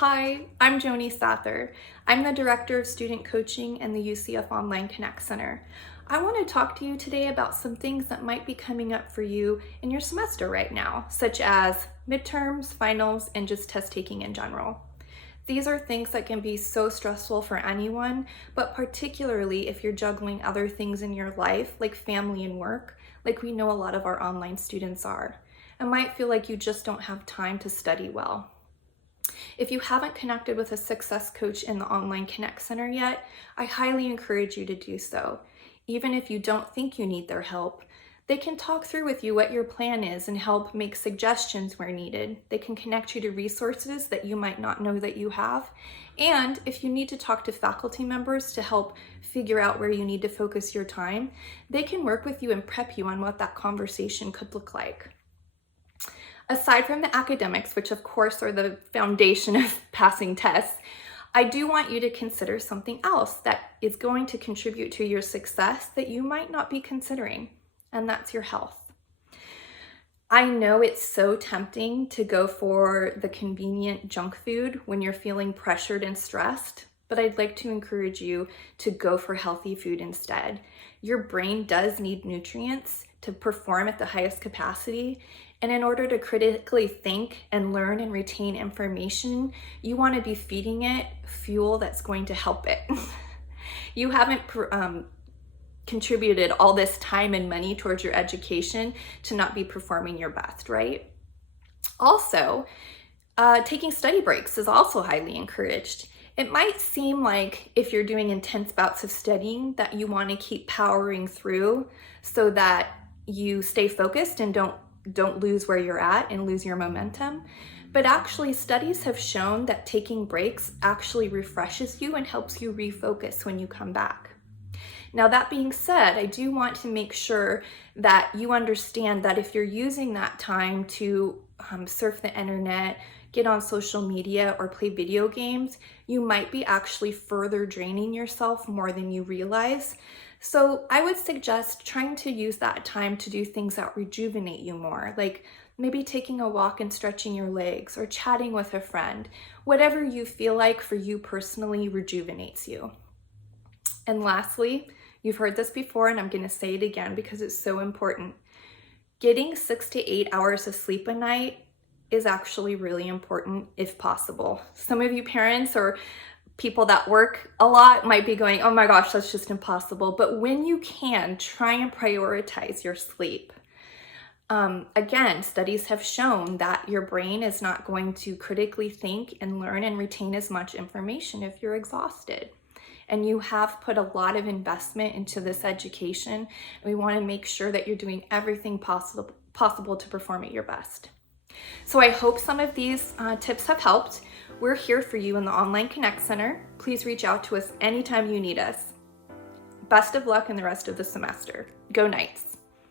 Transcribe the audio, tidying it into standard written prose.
Hi, I'm Joanie Sather. I'm the Director of Student Coaching and the UCF Online Connect Center. I want to talk to you today about some things that might be coming up for you in your semester right now, such as midterms, finals, and just test taking in general. These are things that can be so stressful for anyone, but particularly if you're juggling other things in your life, like family and work, like we know a lot of our online students are. It might feel like you just don't have time to study well. If you haven't connected with a success coach in the Online Connect Center yet, I highly encourage you to do so. Even if you don't think you need their help, they can talk through with you what your plan is and help make suggestions where needed. They can connect you to resources that you might not know that you have. And if you need to talk to faculty members to help figure out where you need to focus your time, they can work with you and prep you on what that conversation could look like. Aside from the academics, which of course are the foundation of passing tests, I do want you to consider something else that is going to contribute to your success that you might not be considering, and that's your health. I know it's so tempting to go for the convenient junk food when you're feeling pressured and stressed, but I'd like to encourage you to go for healthy food instead. Your brain does need nutrients to perform at the highest capacity, and in order to critically think and learn and retain information, you want to be feeding it fuel that's going to help it. You haven't contributed all this time and money towards your education to not be performing your best, right? Also, taking study breaks is also highly encouraged. It might seem like if you're doing intense bouts of studying that you want to keep powering through so that you stay focused and don't lose where you're at and lose your momentum. But actually, studies have shown that taking breaks actually refreshes you and helps you refocus when you come back. Now, that being said, I do want to make sure that you understand that if you're using that time to surf the internet, get on social media, or play video games, you might be actually further draining yourself more than you realize. So I would suggest trying to use that time to do things that rejuvenate you more, like maybe taking a walk and stretching your legs or chatting with a friend. Whatever you feel like for you personally rejuvenates you. And lastly, you've heard this before and I'm going to say it again because it's so important. Getting 6 to 8 hours of sleep a night is actually really important if possible. Some of you parents or people that work a lot might be going, oh my gosh, that's just impossible. But when you can, try and prioritize your sleep. Again, studies have shown that your brain is not going to critically think and learn and retain as much information if you're exhausted. And you have put a lot of investment into this education. And we want to make sure that you're doing everything possible to perform at your best. So I hope some of these tips have helped. We're here for you in the Online Connect Center. Please reach out to us anytime you need us. Best of luck in the rest of the semester. Go Knights!